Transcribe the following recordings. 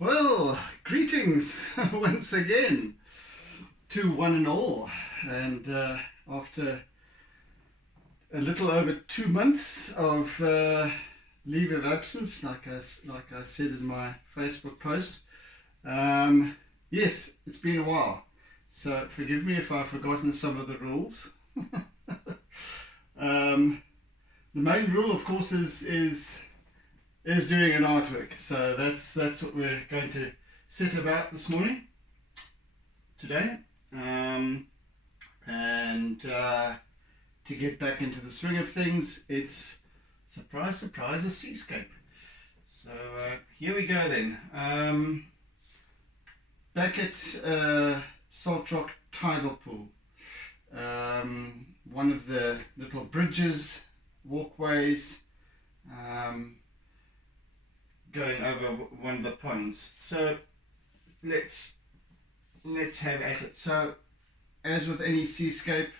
Well, greetings once again to one and all. And after a little over 2 months of leave of absence, like I said in my Facebook post, yes, it's been a while. So forgive me if I've forgotten some of the rules. The main rule, of course, is doing an artwork. So that's what we're going to set about this morning, today, and to get back into the swing of things, it's surprise, surprise, a seascape. So here we go then. Back at Salt Rock Tidal Pool, one of the little bridges, walkways, going over one of the ponds. So let's have at it. So as with any seascape,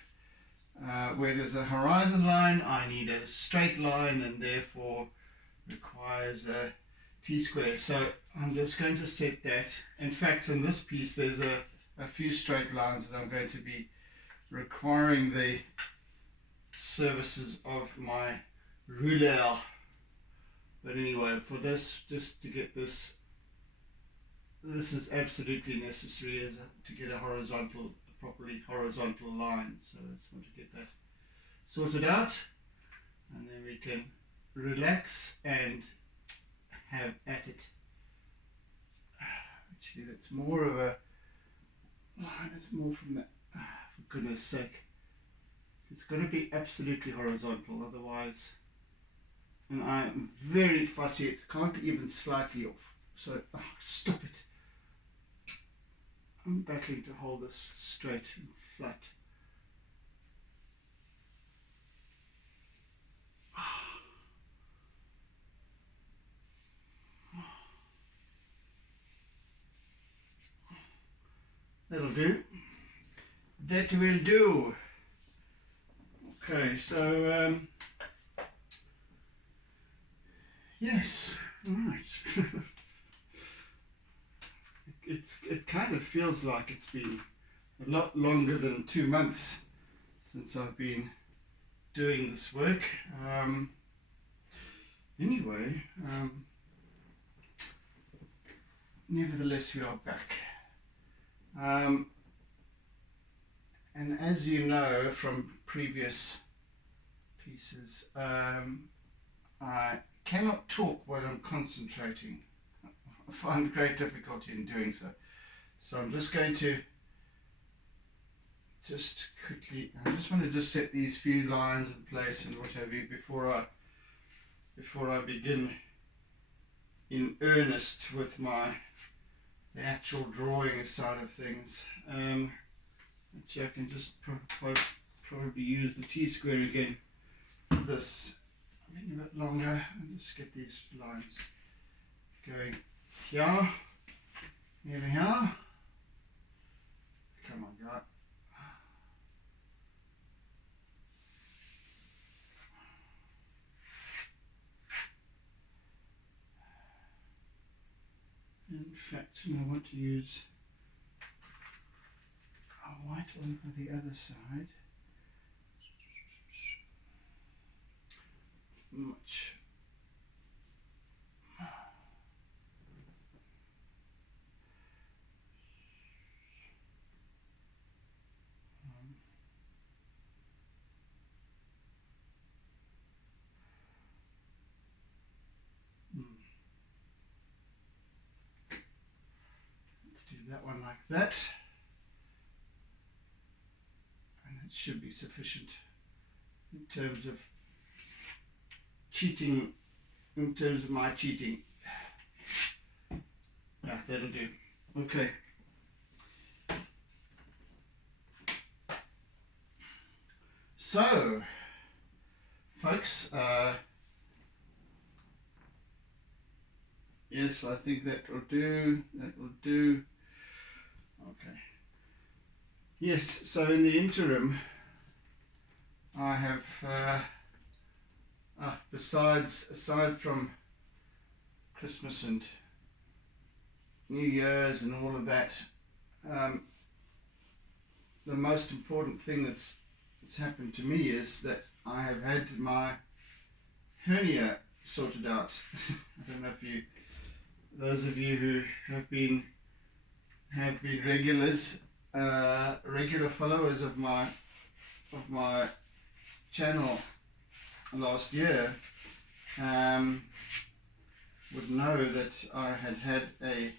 where there's a horizon line, I need a straight line, and therefore requires a T-square. So I'm just going to set that. In fact, in this piece there's a few straight lines that I'm going to be requiring the services of my ruler. But anyway, for this, just to get this is absolutely necessary to get a properly horizontal line. So I just want to get that sorted out, and then we can relax and have at it. Actually, that's more of a line. It's more from that. For goodness sake, it's got to be absolutely horizontal, otherwise. And I'm very fussy, it can't be even slightly off. So, stop it. I'm battling to hold this straight and flat. That'll do. That will do. Okay, so yes, all right. It kind of feels like it's been a lot longer than 2 months since I've been doing this work. Anyway, nevertheless, we are back. And as you know from previous pieces, I cannot talk while I'm concentrating. I find great difficulty in doing so. So I'm just going to quickly, I just want to just set these few lines in place and what have you before I begin in earnest with the actual drawing side of things. Actually, I can just probably use the T-square again for this. A bit longer, and just get these lines going here. Here we are. Come on, guy. In fact, I want to use a white one for the other side. Much. Let's do that one like that, and that should be sufficient in terms of cheating, in terms of my cheating. Yeah, that'll do. Okay. So, folks, yes, I think that will do. That will do. Okay. Yes, so in the interim, I have, aside from Christmas and New Year's and all of that, the most important thing that's happened to me is that I have had my hernia sorted out. I don't know if you, those of you who have been regulars, regular followers of my channel last year, would know that I had a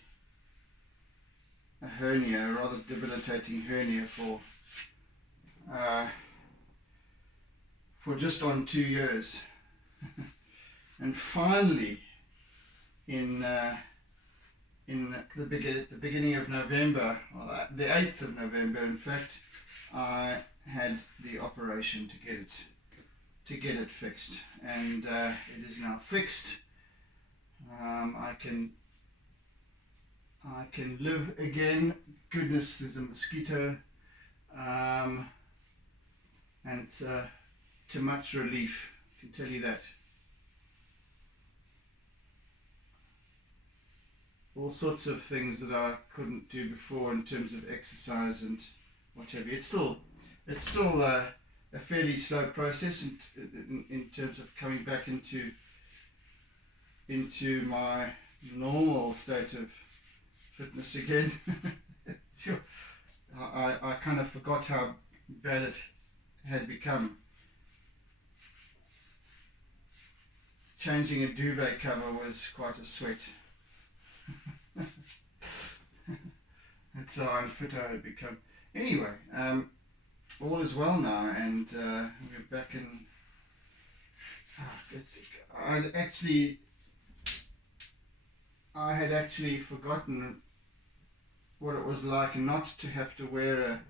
hernia, a rather debilitating hernia for just on 2 years. And finally, in the beginning of November, or the 8th of November, in fact, I had the operation to get it fixed, and it is now fixed. I can live again. Goodness, there's a mosquito, and it's to much relief, I can tell you that. All sorts of things that I couldn't do before in terms of exercise and what have you. It's still a fairly slow process in terms of coming back into my normal state of fitness again. Sure. I kind of forgot how bad it had become. Changing a duvet cover was quite a sweat. That's how unfit I had become. Anyway, all is well now, and we're back in. I had actually forgotten what it was like not to have to wear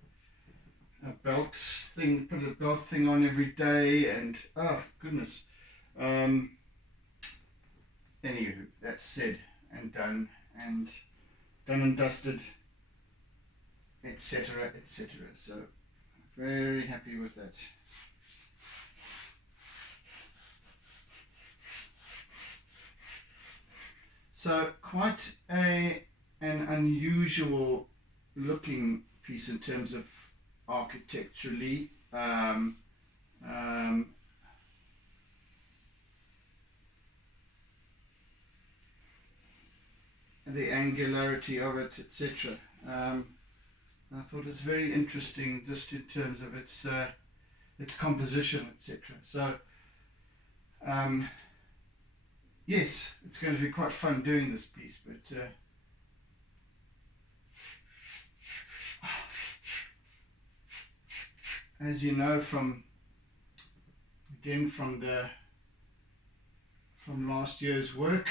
a belt thing, put a belt thing on every day, and oh goodness. Anywho, that's said and done and dusted, etc., etc. So very happy with that. So quite an unusual looking piece in terms of architecturally. The angularity of it, etc. I thought it was very interesting just in terms of its composition, etc. So yes, it's going to be quite fun doing this piece, but as you know from last year's work,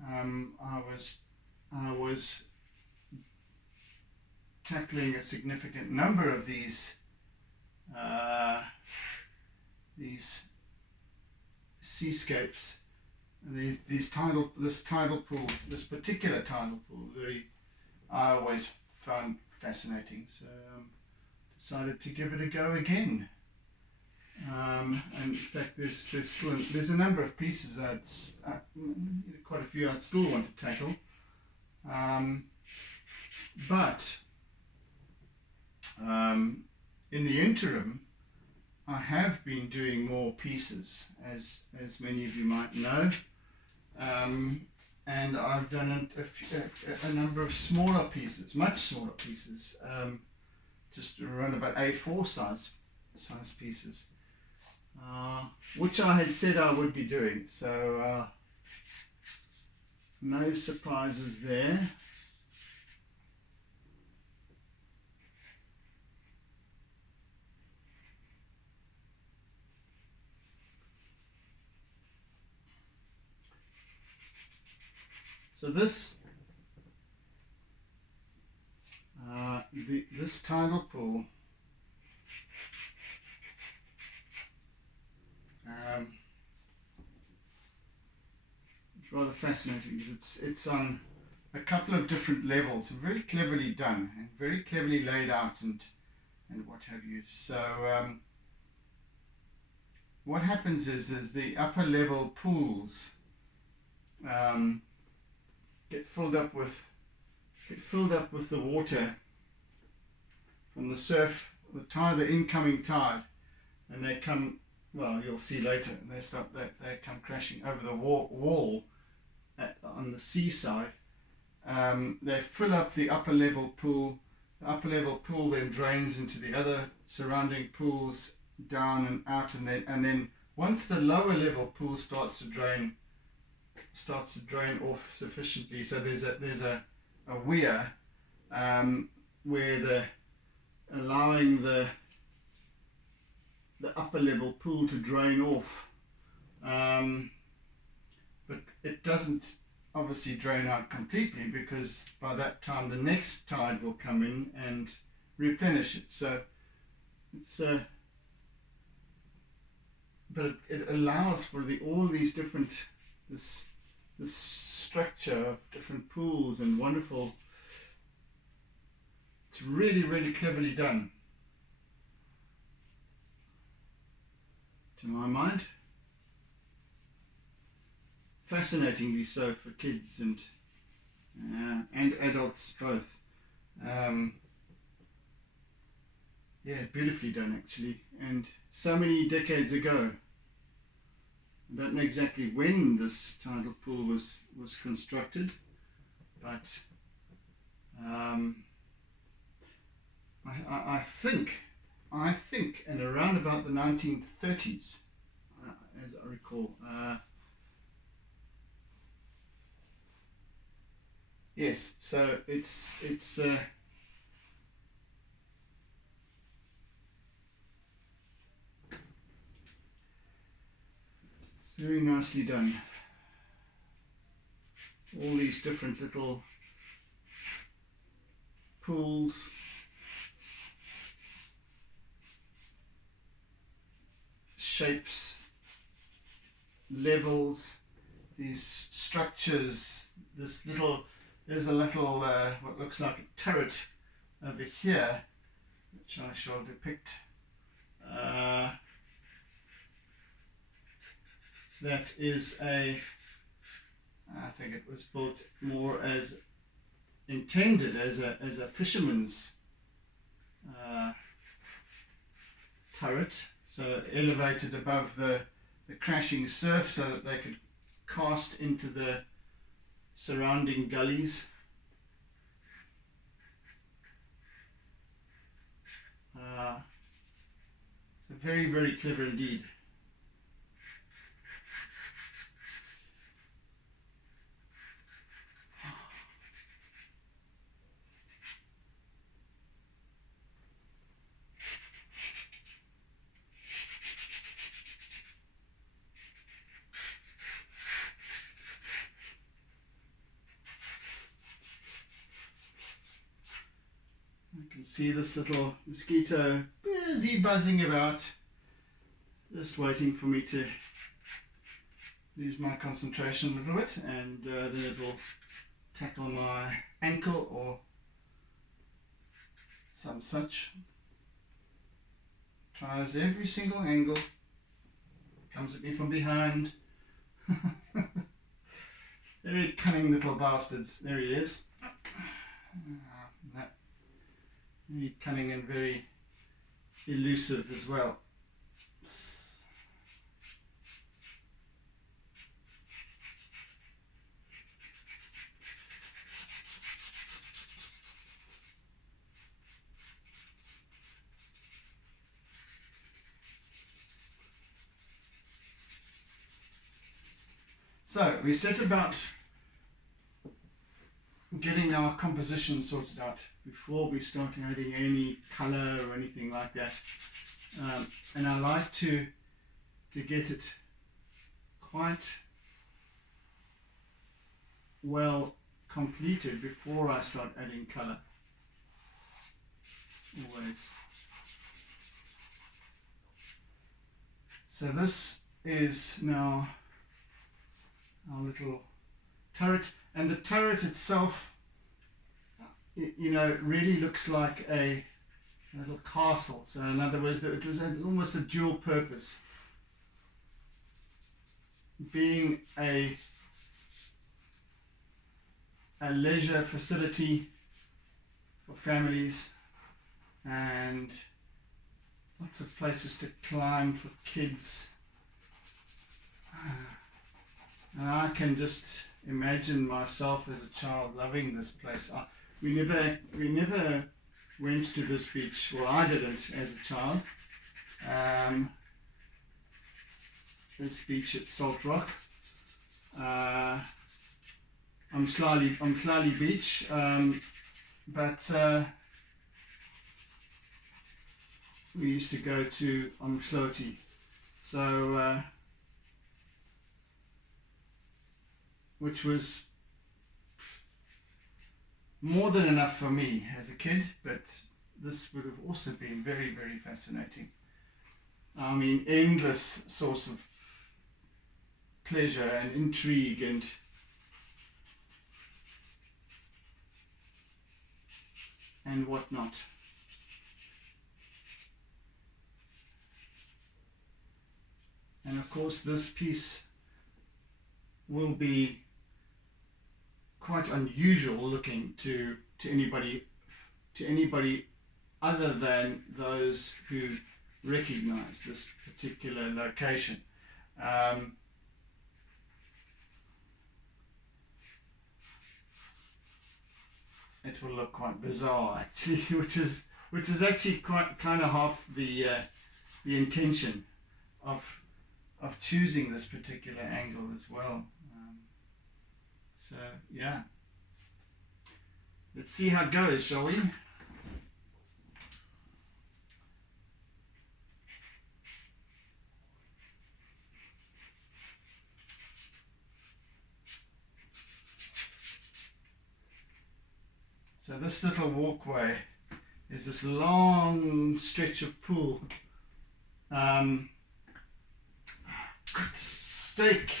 I was tackling a significant number of these seascapes, this tidal pool, this particular tidal pool, I always found fascinating. So decided to give it a go again. And in fact, there's a number of pieces, quite a few I still want to tackle, but in the interim, I have been doing more pieces, as many of you might know, and I've done a number of smaller pieces, much smaller pieces, just around about A4 size pieces. Which I had said I would be doing, so no surprises there. So this tidal pool it's rather fascinating because it's on a couple of different levels, very cleverly done and very cleverly laid out and what have you. So what happens is the upper level pools get filled up with get filled up with the water from the surf, the incoming tide, and they come, well, you'll see later, they come crashing over the wall on the seaside. They fill up the upper level pool. The upper level pool then drains into the other surrounding pools down and out, and then once the lower level pool starts to drain off sufficiently, so there's a weir where allowing the upper level pool to drain off, but it doesn't obviously drain out completely, because by that time the next tide will come in and replenish it. So it's but it allows for all these different this structure of different pools and wonderful. It's really, really cleverly done, to my mind. Fascinatingly so for kids and adults both. Yeah, beautifully done actually, and so many decades ago. I don't know exactly when this tidal pool was constructed, but I think in around about the 1930s, as I recall. Yes, so it's very nicely done. All these different little pools, shapes, levels, these structures. There's a little what looks like a turret over here, which I shall depict. That is I think it was built more as intended as a fisherman's turret, so elevated above the crashing surf so that they could cast into the surrounding gullies. So very, very clever indeed. See this little mosquito busy buzzing about, just waiting for me to lose my concentration a little bit, and then it will tackle my ankle or some such. Tries every single angle, comes at me from behind. Very cunning little bastards. There he is. Very cunning and very elusive as well. So we set about getting our composition sorted out before we start adding any color or anything like that, and I like to get it quite well completed before I start adding color, always. So this is now our little turret, and the turret itself, you know, really looks like a little castle. So in other words, it was almost a dual purpose, being a leisure facility for families, and lots of places to climb for kids. And I can just imagine myself as a child loving this place. We never went to this beach. Well, I didn't as a child. This beach at Salt Rock, Umhlali Beach, but we used to go to Umhlali, so which was more than enough for me as a kid, but this would have also been very, very fascinating. I mean, endless source of pleasure and intrigue and whatnot. And of course this piece will be quite unusual looking to anybody other than those who recognize this particular location. It will look quite bizarre actually, which is actually quite kind of half the intention of choosing this particular angle as well. So yeah, let's see how it goes, shall we? So this little walkway is this long stretch of pool. Good steak.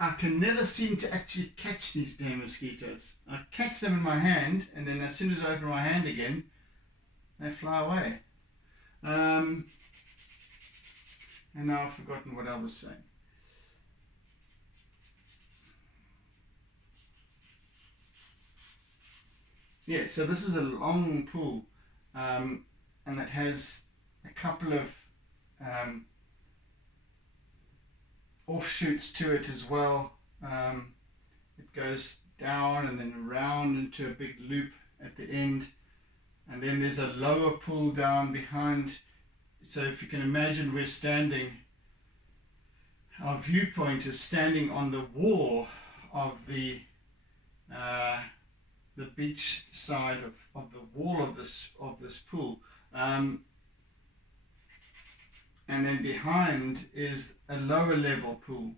I can never seem to actually catch these damn mosquitoes. I catch them in my hand, and then as soon as I open my hand again, they fly away. And now I've forgotten what I was saying. Yeah, so this is a long pool, and it has a couple of offshoots to it as well. It goes down and then around into a big loop at the end, and then there's a lower pool down behind. So if you can imagine, we're standing, our viewpoint is standing on the wall of the beach side of the wall of this pool, and then behind is a lower level pool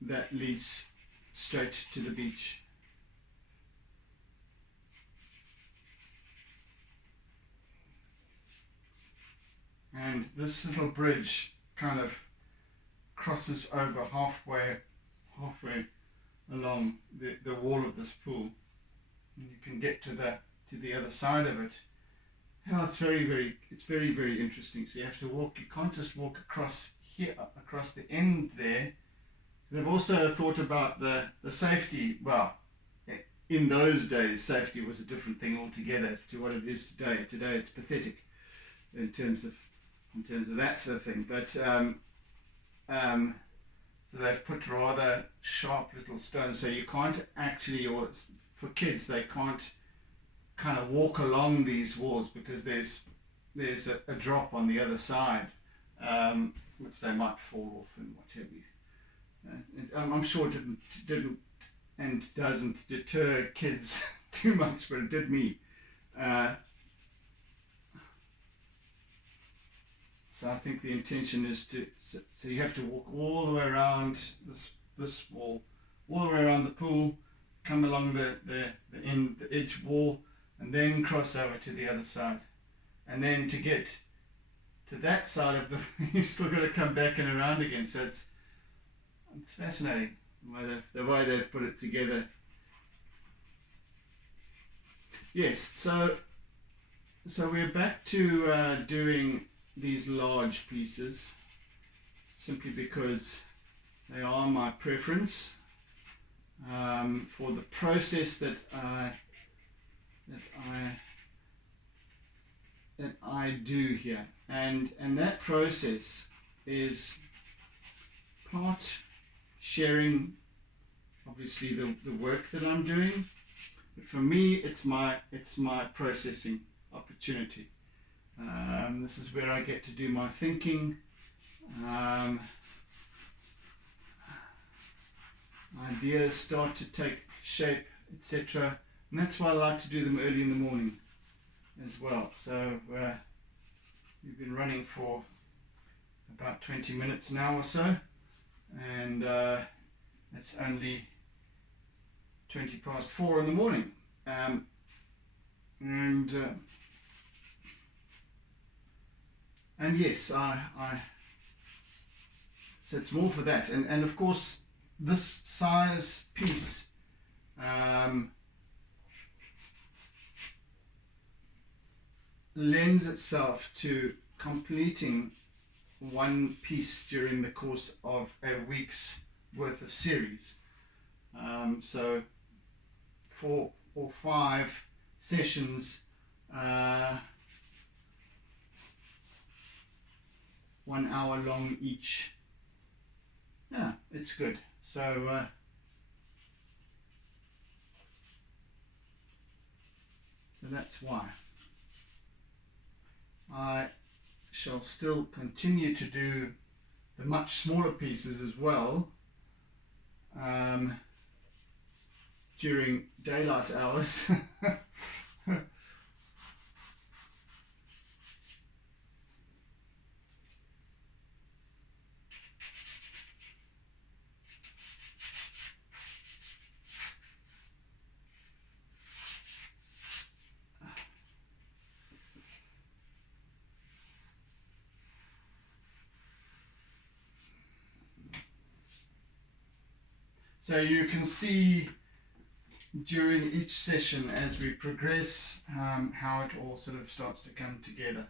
that leads straight to the beach. And this little bridge kind of crosses over halfway along the wall of this pool, and you can get to the other side of it. Oh, it's very, very interesting. So you have to walk. You can't just walk across here, across the end there. They've also thought about the safety. Well, in those days, safety was a different thing altogether to what it is today. Today, it's pathetic in terms of that sort of thing. But so they've put rather sharp little stones, so you can't actually, or for kids, they can't kind of walk along these walls because there's a drop on the other side, which they might fall off and what have you. I'm sure it didn't and doesn't deter kids too much, but it did me. So I think the intention is so you have to walk all the way around this wall, all the way around the pool, come along the edge wall, and then cross over to the other side. And then to get to that side of you've still got to come back and around again. So it's fascinating the way they've put it together. Yes, so we're back to doing these large pieces simply because they are my preference. For the process that that I do here, and that process is part sharing, obviously, the work that I'm doing, but for me it's my processing opportunity. This is where I get to do my thinking. Ideas start to take shape, etc. And that's why I like to do them early in the morning as well. So we've been running for about 20 minutes now or so, and it's only 20 past 4 in the morning. And yes, so it's more for that, and of course this size piece lends itself to completing one piece during the course of a week's worth of series. So 4 or 5 sessions, 1 hour long each. Yeah, it's good. So that's why I shall still continue to do the much smaller pieces as well during daylight hours. So you can see during each session as we progress how it all sort of starts to come together.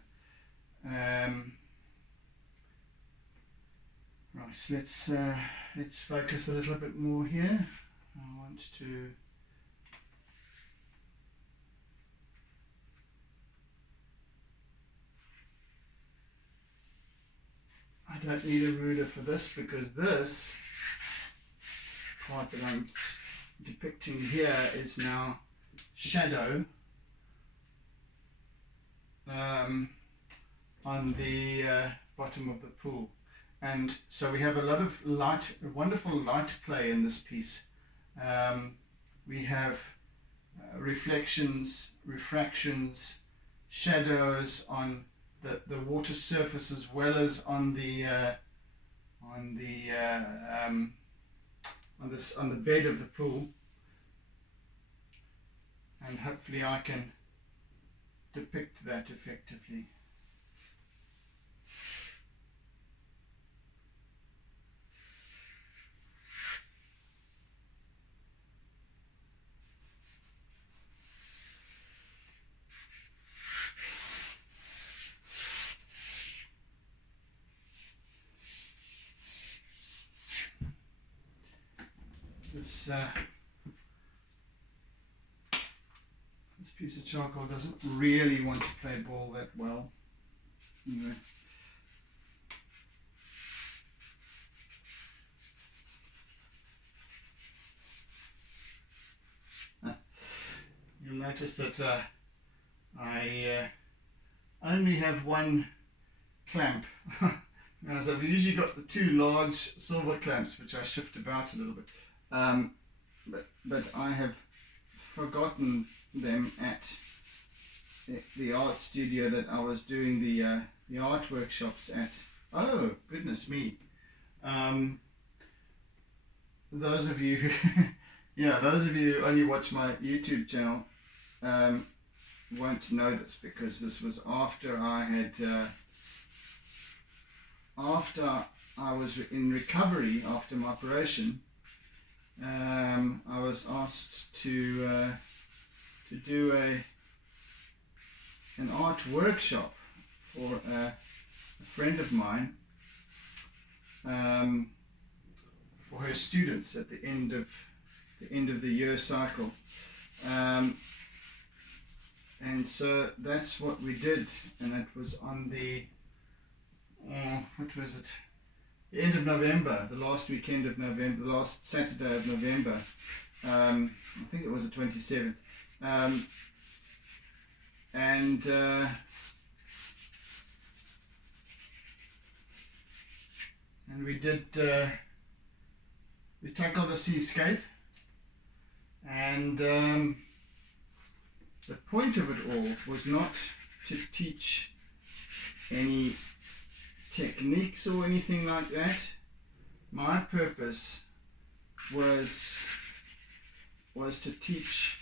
Right, so let's focus a little bit more here. I want to I don't need a ruler for this, because this part that I'm depicting here is now shadow on the bottom of the pool, and so we have a lot of light, wonderful light play in this piece. We have reflections, refractions, shadows on the water surface as well as on the bed of the pool, and hopefully I can depict that effectively. This piece of charcoal doesn't really want to play ball that well. Anyway. You'll notice that I only have one clamp. As I've usually got the 2 large silver clamps which I shift about a little bit. But I have forgotten them at the art studio that I was doing the art workshops at. Oh, goodness me. Those of you those of you who only watch my YouTube channel won't know this, because this was after I had after I was in recovery after my operation. I was asked to do an art workshop for a friend of mine, for her students at the end of the year cycle, And so that's what we did, and it was on the, what was it? The end of November, the last weekend of November, the last Saturday of November. I think it was the 27th. And we did, we tackled a seascape, and the point of it all was not to teach any techniques or anything like that. My purpose was to teach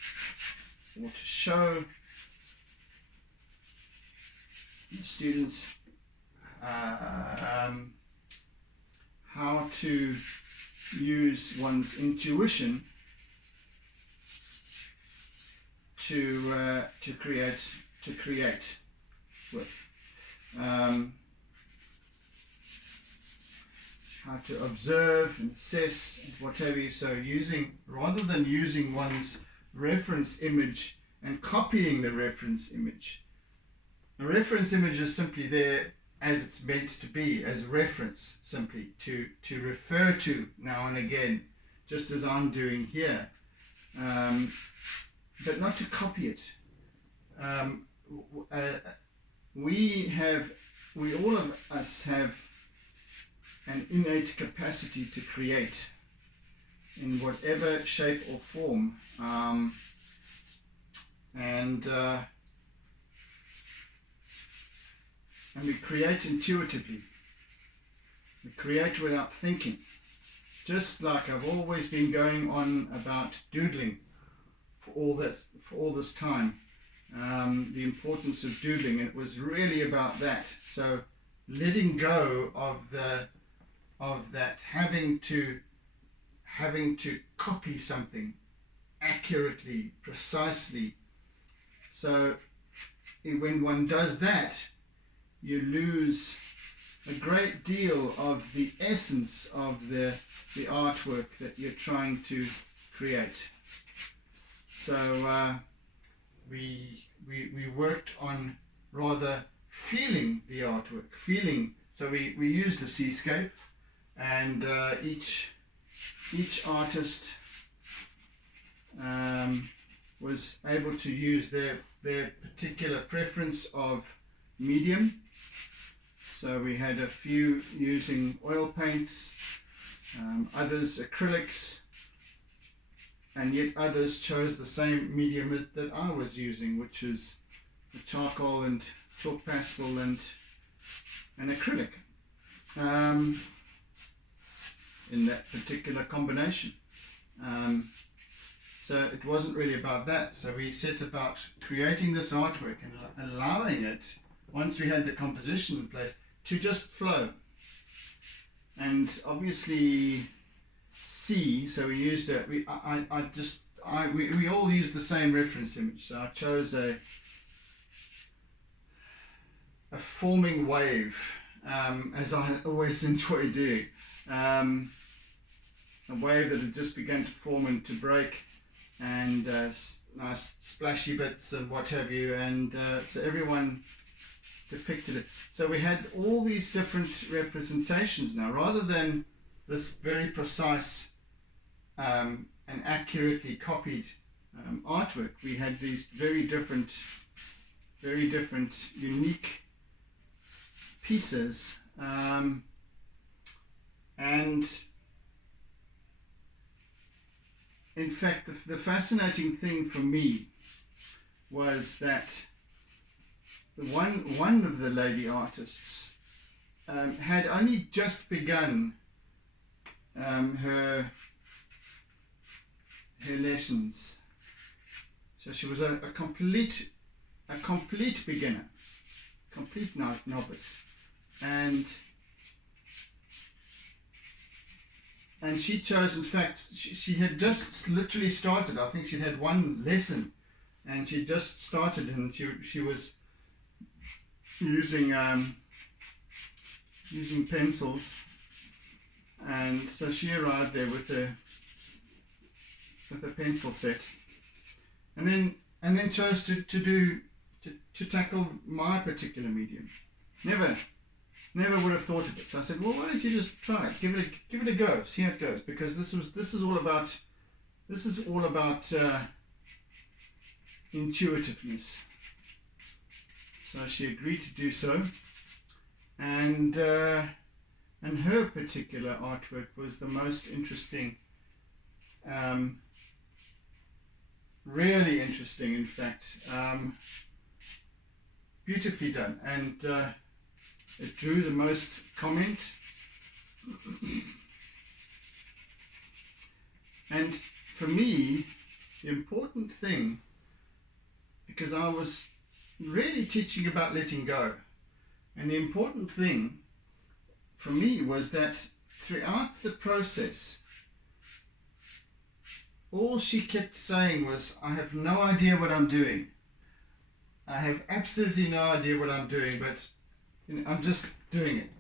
or to show the students how to use one's intuition to create with. How to observe and assess and whatever. So rather than using one's reference image and copying the reference image. A reference image is simply there as it's meant to be, as reference, simply to refer to now and again, just as I'm doing here, but not to copy it. We all of us have an innate capacity to create in whatever shape or form, and we create intuitively. We create without thinking, just like I've always been going on about doodling for all this time. The importance of doodling, and it was really about that. So letting go of that having to copy something accurately, precisely. So when one does that, you lose a great deal of the essence of the artwork that you're trying to create. So we worked on rather feeling the artwork, so we used the seascape, and each artist was able to use their particular preference of medium. So we had a few using oil paints, others acrylics, and yet others chose the same medium that I was using, which is the charcoal and chalk pastel and acrylic, in that particular combination. So it wasn't really about that. So we set about creating this artwork and allowing it, once we had the composition in place, to just flow. And obviously so we used it. We all used the same reference image. So I chose a forming wave, as I always enjoy doing. A wave that had just begun to form and to break, and nice splashy bits and what have you, and so everyone depicted it. So we had all these different representations now, rather than this very precise and accurately copied artwork. We had these very different unique pieces, and in fact the fascinating thing for me was that one of the lady artists had only just begun her lessons. So she was a complete beginner, complete novice, and she chose, in fact, she had just literally started. I think she'd had one lesson, and she just started, and she was using pencils, and so she arrived there with a pencil set, and then chose to do to tackle my particular medium. Never would have thought of it. So I said, well, why don't you just try it? Give it a go. See how it goes. Because this is all about intuitiveness. So she agreed to do so, and her particular artwork was the most interesting, really interesting, in fact, beautifully done, and it drew the most comment. And for me, the important thing, because I was really teaching about letting go, and the important thing for me was that throughout the process, all she kept saying was, I have no idea what I'm doing. I have absolutely no idea what I'm doing, but I'm just doing it.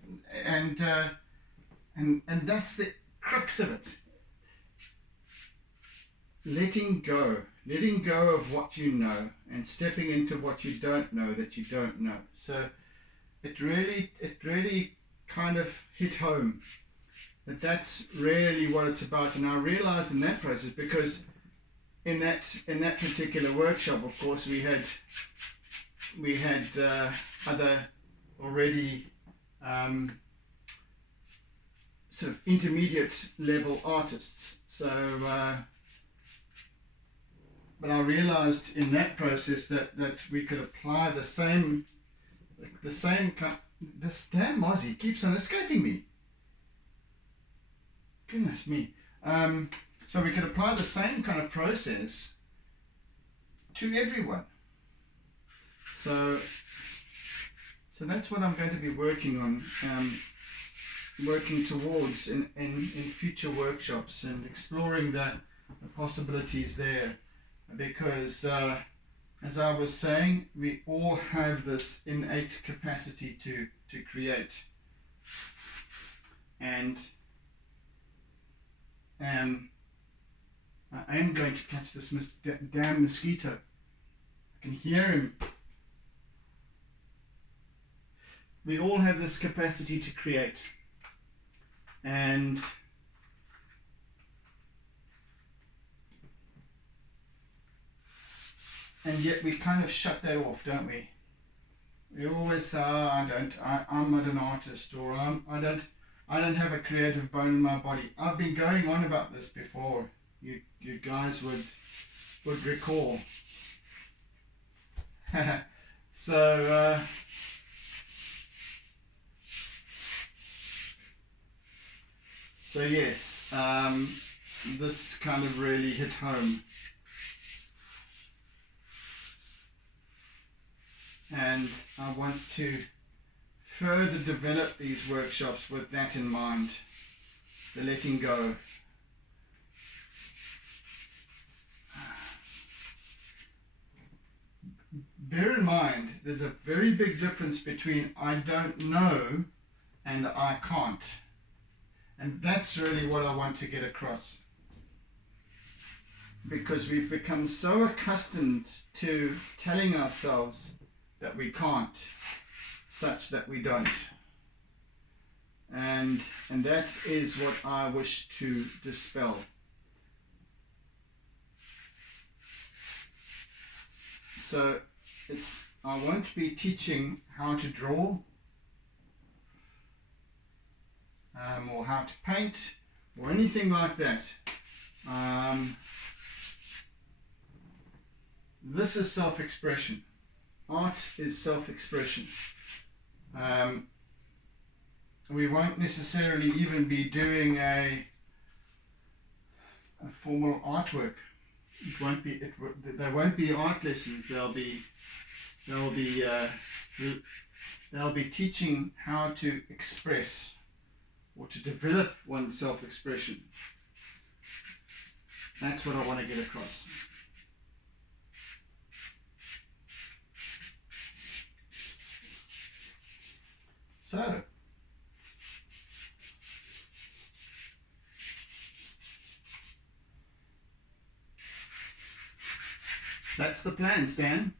And that's the crux of it. Letting go of what you know and stepping into what you don't know that you don't know. So it really kind of hit home that that's really what it's about. And I realized in that process, because in that particular workshop, of course, we had other already sort of intermediate level artists. So but I realized in that process that we could apply the same this damn Aussie keeps on escaping me. Goodness me. So we could apply the same kind of process to everyone. So that's what I'm going to be working on, working towards in future workshops, and exploring the possibilities there. Because as I was saying, we all have this innate capacity to create. And I am going to catch this damn mosquito. I can hear him. We all have this capacity to create. And yet we kind of shut that off, don't we? We always say, I'm not an artist, or I don't have a creative bone in my body. I've been going on about this before. You guys would recall. So yes, this kind of really hit home. And I want to further develop these workshops with that in mind, the letting go. Bear in mind, there's a very big difference between I don't know and I can't. And that's really what I want to get across. Because we've become so accustomed to telling ourselves that we can't, such that we don't. And that is what I wish to dispel. So I won't be teaching how to draw, or how to paint, or anything like that. This is self-expression. Art is self-expression. We won't necessarily even be doing a formal artwork. There won't be art lessons. They'll be teaching how to express or to develop one's self-expression. That's what I want to get across. So, that's the plan, Stan.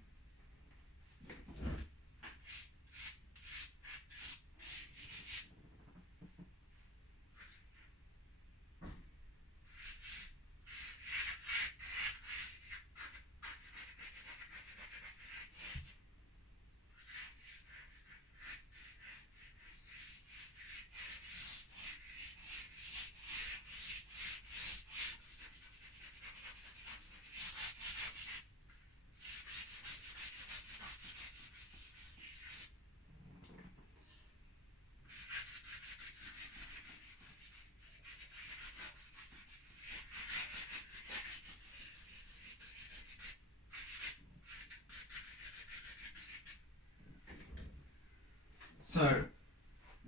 So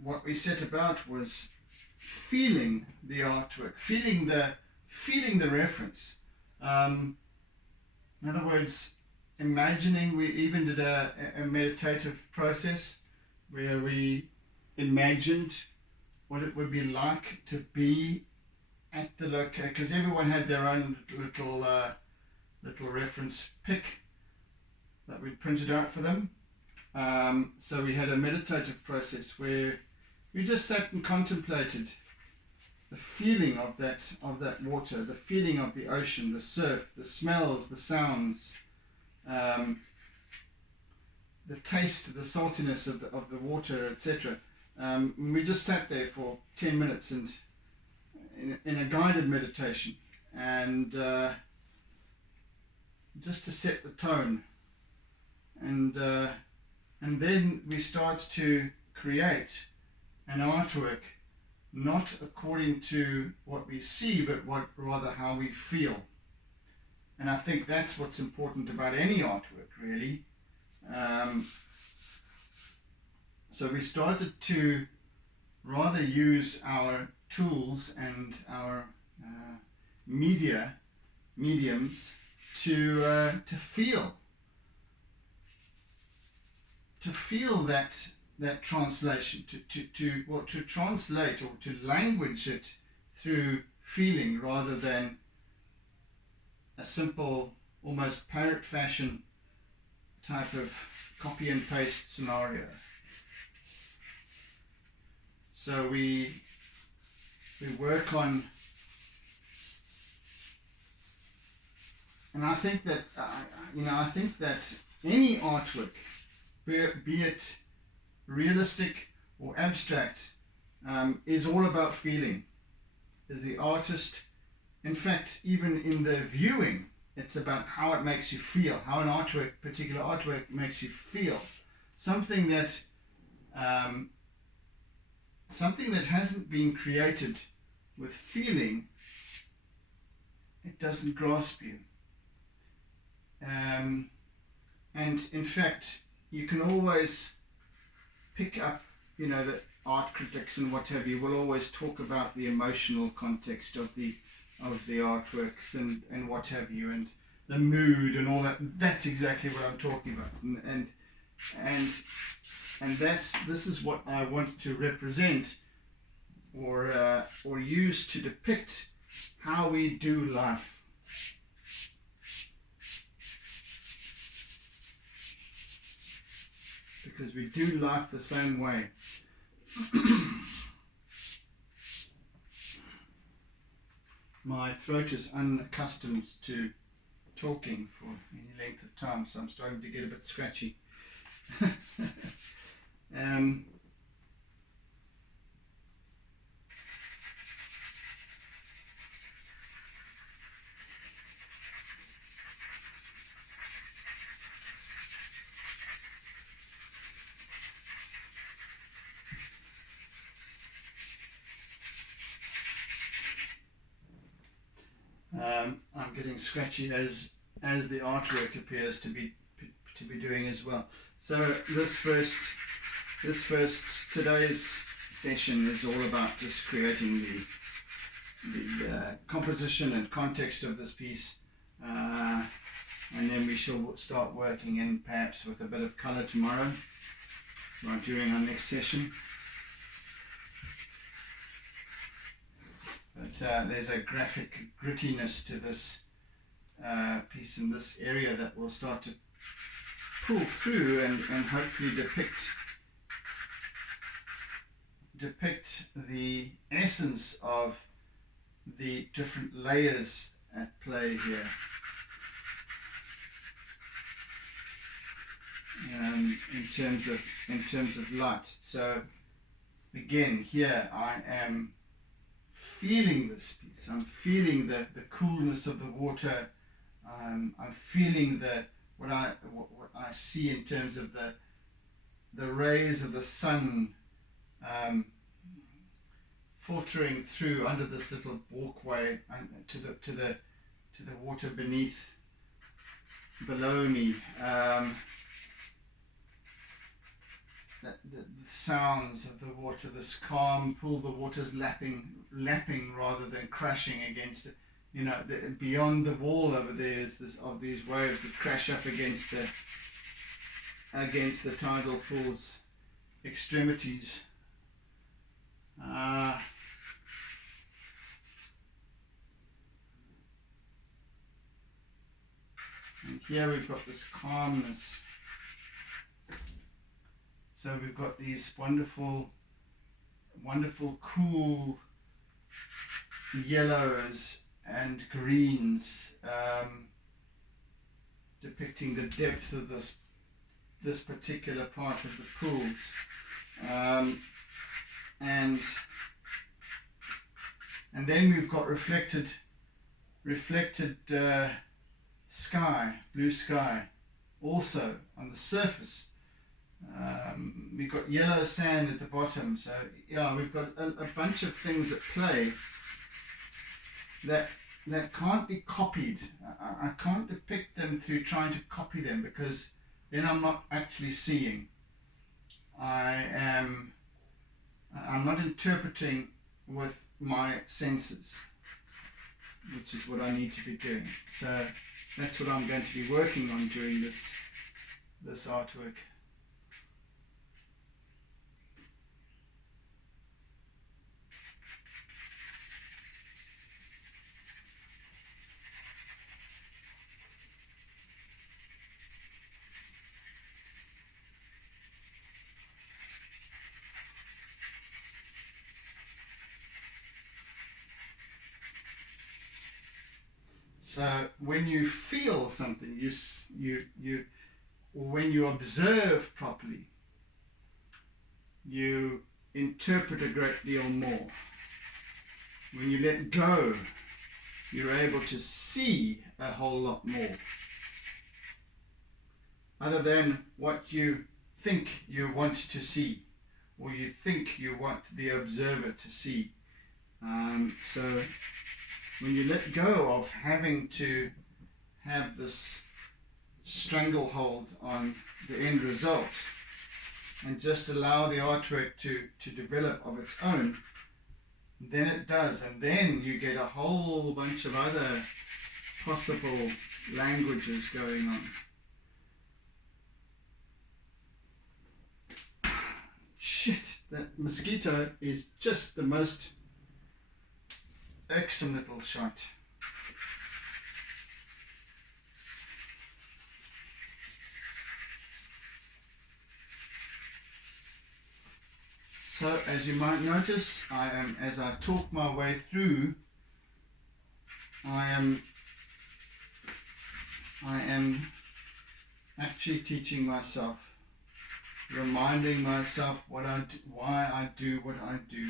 what we set about was feeling the artwork, feeling the reference. In other words, imagining. We even did a meditative process where we imagined what it would be like to be at the location, because everyone had their own little reference pic that we printed out for them. So we had a meditative process where we just sat and contemplated the feeling of that water, the feeling of the ocean, the surf, the smells, the sounds, the taste, the saltiness of the water, etc. We just sat there for 10 minutes and in a guided meditation, and just to set the tone, and then we start to create an artwork, not according to what we see, but rather how we feel. And I think that's what's important about any artwork, really. So we started to rather use our tools and our mediums to feel that translation, to translate or to language it through feeling, rather than a simple, almost parrot fashion type of copy and paste scenario. So we work on, and I think that any artwork, be it realistic or abstract, is all about feeling. Is the artist, in fact, even in the viewing, it's about how it makes you feel, how an particular artwork makes you feel. Something that hasn't been created with feeling, it doesn't grasp you. And in fact, you can always pick up, the art critics and what have you will always talk about the emotional context of the artworks and what have you, and the mood and all that. That's exactly what I'm talking about, and this is what I want to represent or use to depict how we do life. Because we do life the same way. My throat is unaccustomed to talking for any length of time, so I'm starting to get a bit scratchy. I'm getting scratchy as the artwork appears to be doing as well. So today's session is all about just creating the composition and context of this piece, and then we shall start working in perhaps with a bit of color tomorrow, right, during our next session. But there's a graphic grittiness to this piece in this area that will start to pull through and hopefully depict the essence of the different layers at play here. In terms of light. So again, here I am feeling this piece. I'm feeling the coolness of the water. I'm feeling what I see in terms of the rays of the sun filtering through under this little walkway to the water below me. the sounds of the water, this calm pool, the water's lapping rather than crashing against it. You know, beyond the wall over there is this of these waves that crash up against the tidal pool's extremities. And here we've got this calmness. So we've got these wonderful, cool yellows and greens, depicting the depth of this particular part of the pools, and then we've got reflected sky, blue sky, also on the surface. We've got yellow sand at the bottom, so yeah, we've got a bunch of things at play that can't be copied. I can't depict them through trying to copy them, because then I'm not actually seeing. I'm not interpreting with my senses, which is what I need to be doing. So that's what I'm going to be working on during this artwork. So when you feel something, when you observe properly, you interpret a great deal more. When you let go, you're able to see a whole lot more, other than what you think you want to see, or you think you want the observer to see. So when you let go of having to have this stranglehold on the end result and just allow the artwork to develop of its own, then it does, and then you get a whole bunch of other possible languages going on. Shit, that mosquito is just the most excellent little shot. So as you might notice, as I talk my way through, I am actually teaching myself, reminding myself what I do, why I do what I do.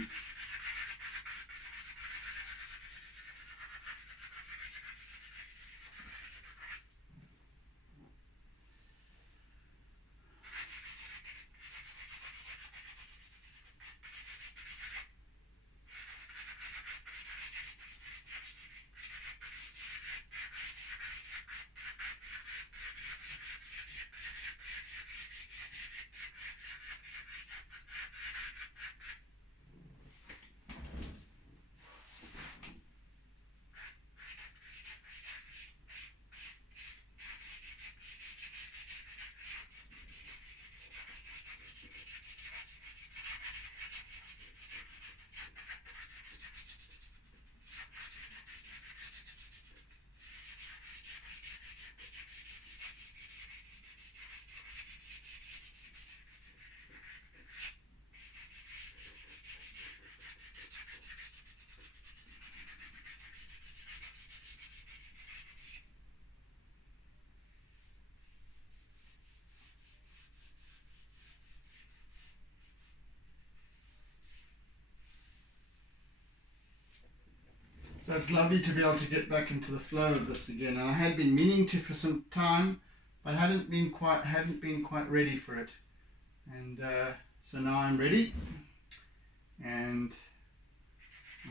So it's lovely to be able to get back into the flow of this again. And I had been meaning to for some time, but hadn't been quite ready for it. And so now I'm ready, and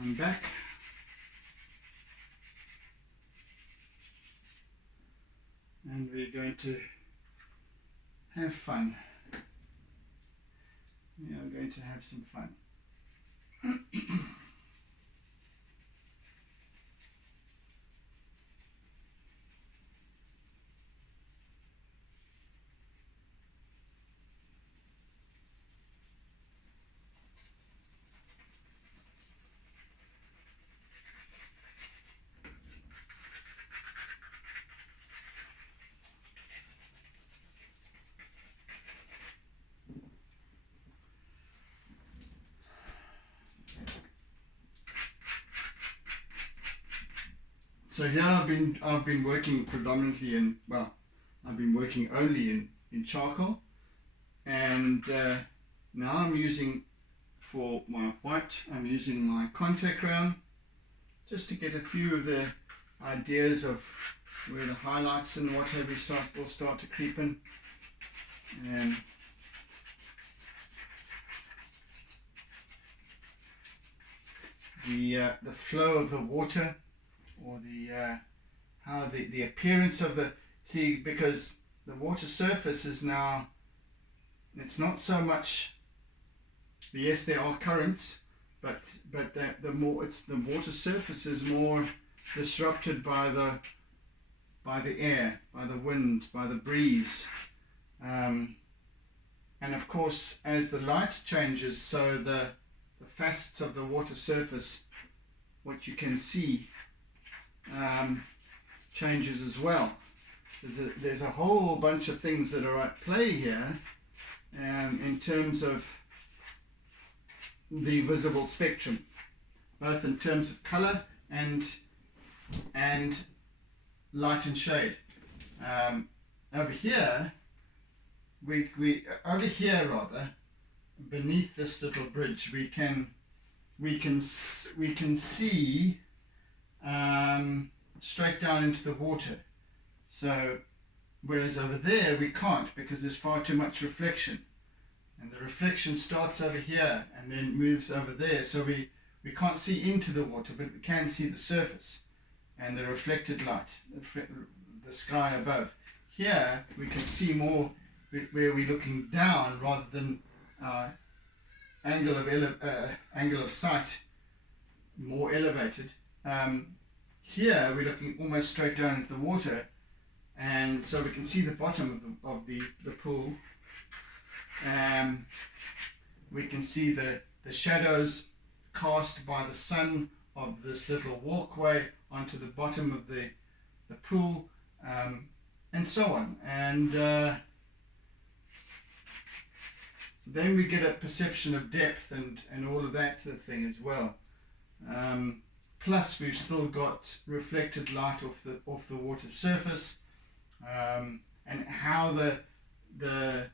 I'm back. And we're going to have fun. we are going to have some fun. So here I've been working predominantly in, well, I've been working only in charcoal, and now I'm using, for my white, I'm using my conté crayon, just to get a few of the ideas of where the highlights and what have you will start to creep in. And the flow of the water, or how the appearance of the, see, because the water surface is now, it's not so much, yes there are currents, but the more it's, the water surface is more disrupted by the air, by the wind, by the breeze, and of course as the light changes, so the facets of the water surface, what you can see, changes as well. There's a whole bunch of things that are at play here, in terms of the visible spectrum, both in terms of color and light and shade. Over here, over here rather, beneath this little bridge, we can see straight down into the water. So whereas over there we can't, because there's far too much reflection, and the reflection starts over here and then moves over there, so we can't see into the water, but we can see the surface and the reflected light, the sky above. Here we can see more where we're looking down rather than angle of sight more elevated. Here we're looking almost straight down into the water, and so we can see the bottom of the pool. We can see the shadows cast by the sun of this little walkway onto the bottom of the pool, and so on. And so then we get a perception of depth and all of that sort of thing as well. Plus we've still got reflected light off the water surface, and how the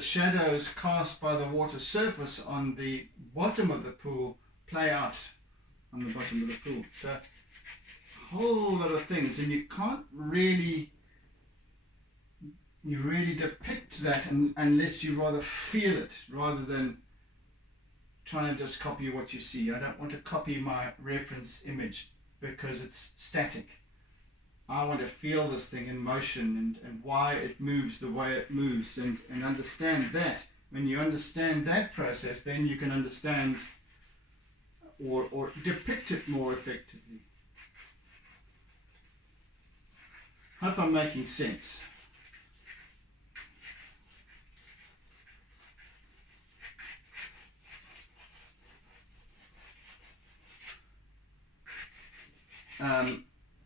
shadows cast by the water surface on the bottom of the pool play out on the bottom of the pool. So a whole lot of things, and you can't really depict that unless you rather feel it, rather than trying to just copy what you see. I don't want to copy my reference image because it's static. I want to feel this thing in motion, and why it moves the way it moves, and understand that. When you understand that process, then you can understand or depict it more effectively. Hope I'm making sense.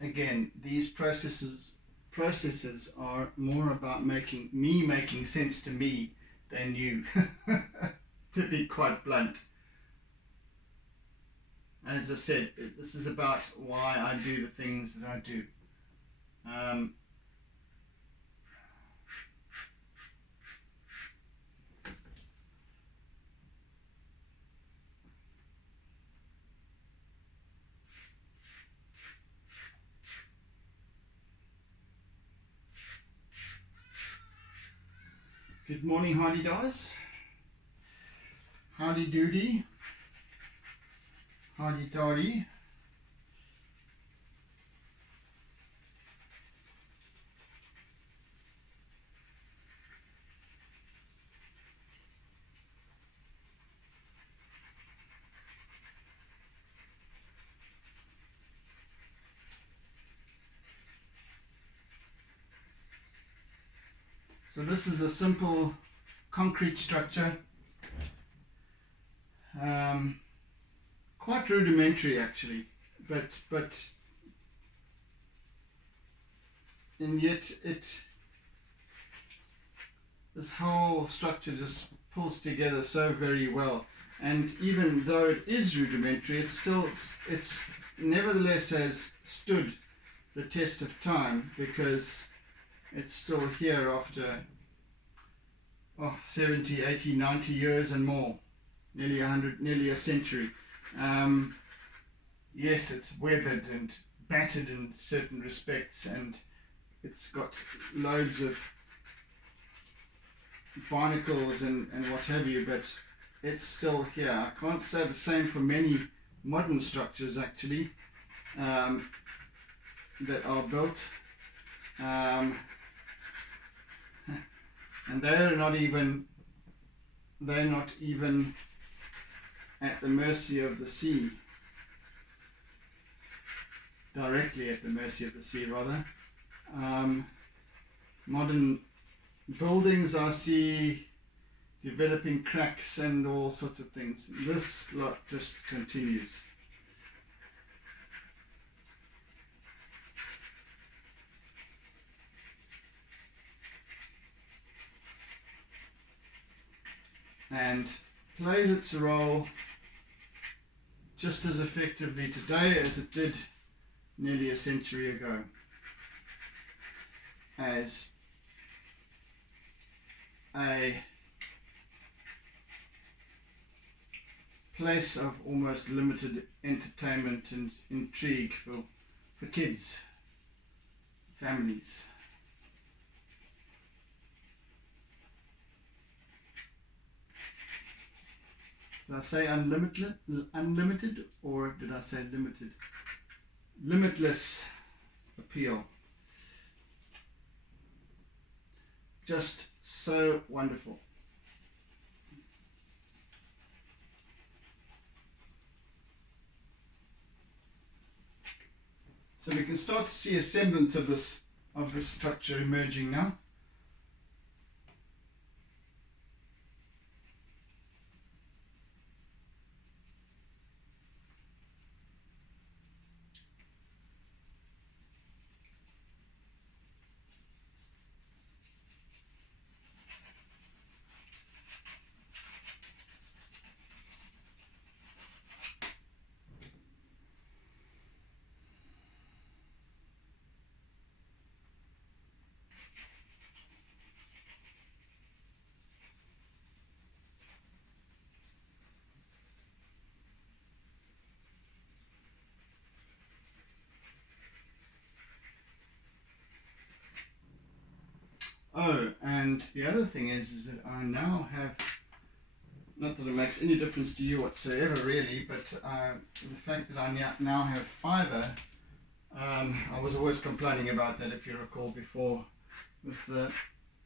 Again, these processes are more about making sense to me than you, to be quite blunt. As I said, this is about why I do the things that I do. Good morning, Hardy Dice. Howdy doody. Hardy Dardy. So this is a simple concrete structure, quite rudimentary actually, but and yet this whole structure just pulls together so very well. And even though it is rudimentary, it's nevertheless has stood the test of time, because it's still here after 70, 80, 90 years and more, nearly 100, nearly a century. Yes, it's weathered and battered in certain respects, and it's got loads of barnacles and what have you, but it's still here. I can't say the same for many modern structures actually, that are built, and they're not even at the mercy of the sea, directly at the mercy of the sea rather. Modern buildings I see developing cracks and all sorts of things. This lot just continues. And plays its role just as effectively today as it did nearly a century ago, as a place of almost limited entertainment and intrigue for kids, families. Did I say unlimited, or did I say limited? Limitless appeal. Just so wonderful. So we can start to see a semblance of this structure emerging now. Oh, and the other thing is that I now have, not that it makes any difference to you whatsoever really, but the fact that I now have fibre, I was always complaining about that, if you recall, before, with the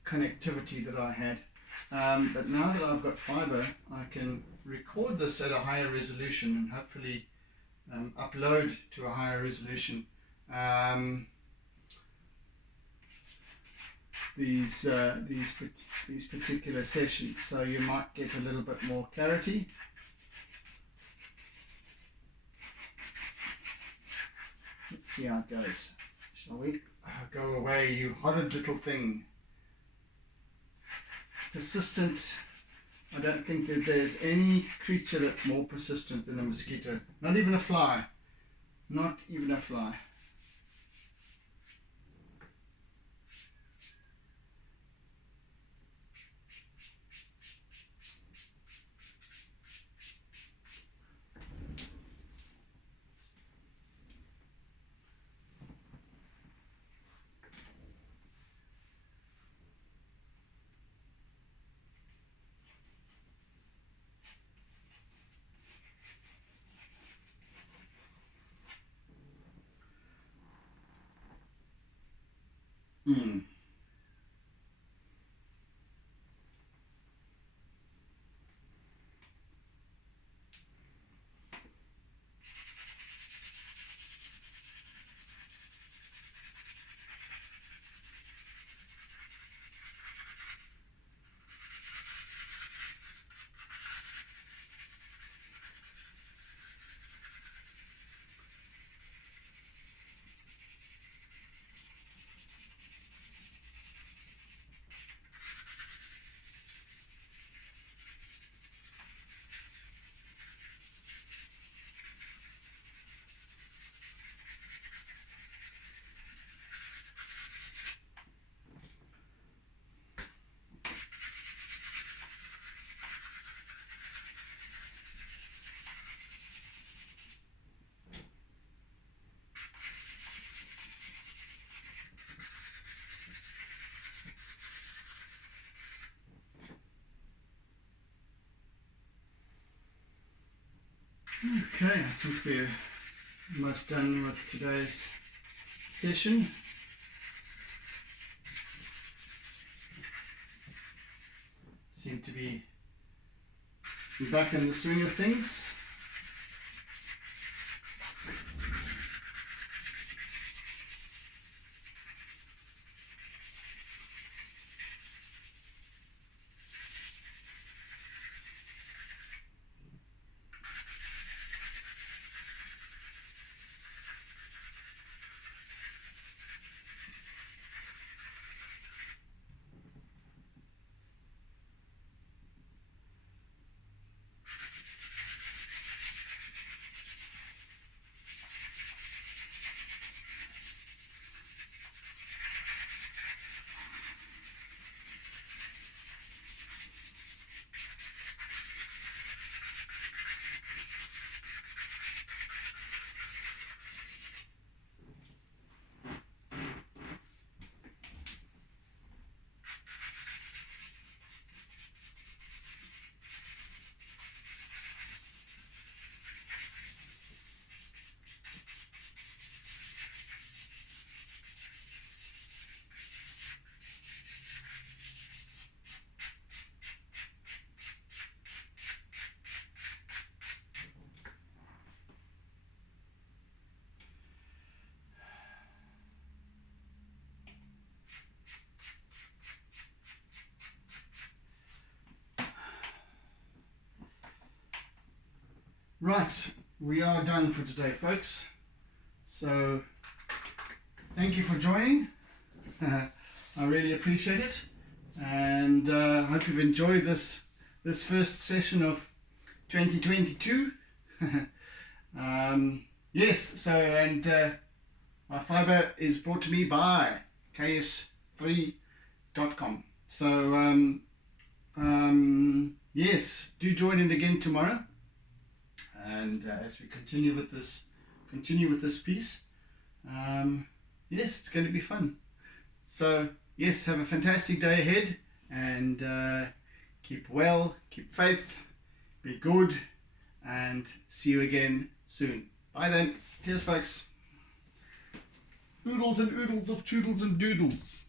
connectivity that I had. But now that I've got fibre, I can record this at a higher resolution and hopefully upload to a higher resolution these particular sessions, so you might get a little bit more clarity. Let's see how it goes, shall we? Go away, you horrid little thing. Persistent. I don't think that there's any creature that's more persistent than a mosquito. Not even a fly. Not even a fly. Okay, I think we're almost done with today's session. Seem to be back in the swing of things. Right, we are done for today, folks. So, thank you for joining. I really appreciate it, and hope you've enjoyed this first session of 2022. Yes, so and my fibre is brought to me by ks3.com. So yes, do join in again tomorrow. And as we continue with this piece, yes, it's going to be fun. So yes, have a fantastic day ahead, and keep well, keep faith, be good, and see you again soon. Bye then. Cheers, folks. Oodles and oodles of toodles and doodles.